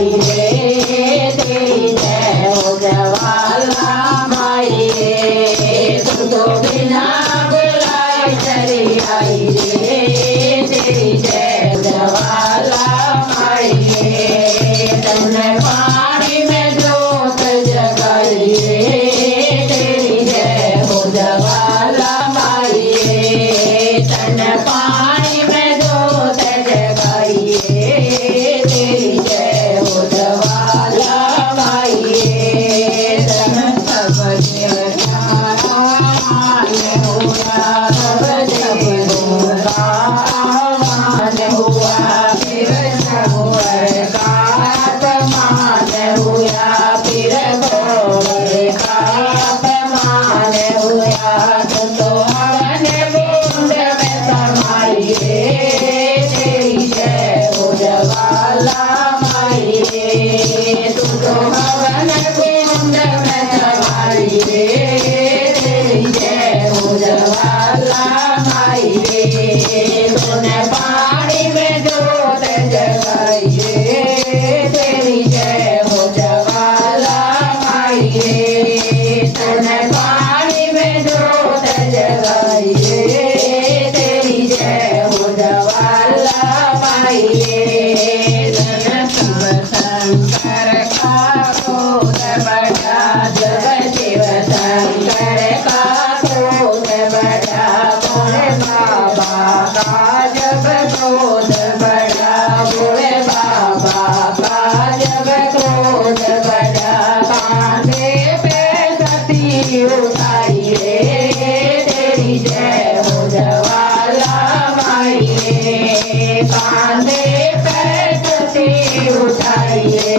जगाई रे तेरी जय हो ज्वाला माई रे तू तो बिना बुलाए चली आई रे तेरी जय ज्वाला माई रे तूने पानी में जोत जगाई रे तेरी जय हो ज्वाला माई रे तूने पानी में जोत जगाई रे तेरी जय हो ज्वाला माई रे तन सब देवता मान हुआ सब देवता मान हुआ फिर गोबर का मान हुआ फिर गोबर का मान हुआ तो हवन बूंद में समाई रे तेरी जय हो ज्वाला माई रे तू तो हवन बूंद में समाई रे तेरी जय हो ज्वाला माई रे तूने पानी में जोत जगाई रे तेरी जय हो ज्वाला माई रे तूने पानी में जोत जगाई रे तेरी जय हो ज्वाला माई रे तन शिव शंकर का क्रोध बढ़ा जब शिव शंकर का क्रोध बढ़ा भोले बाबा का जब क्रोध बढ़ा भोले बाबा का जब क्रोध बढ़ा कांधे पे सती उठाई रे तेरी जय हो ज्वाला माई रे कांधे पे सती उठाई रे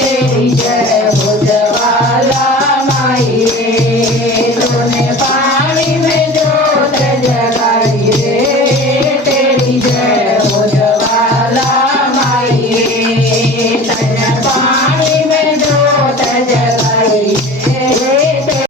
तेरी जय हो ज्वाला माई रे तूने पानी में जोत जगाई रे तेरी जय हो ज्वाला माई रे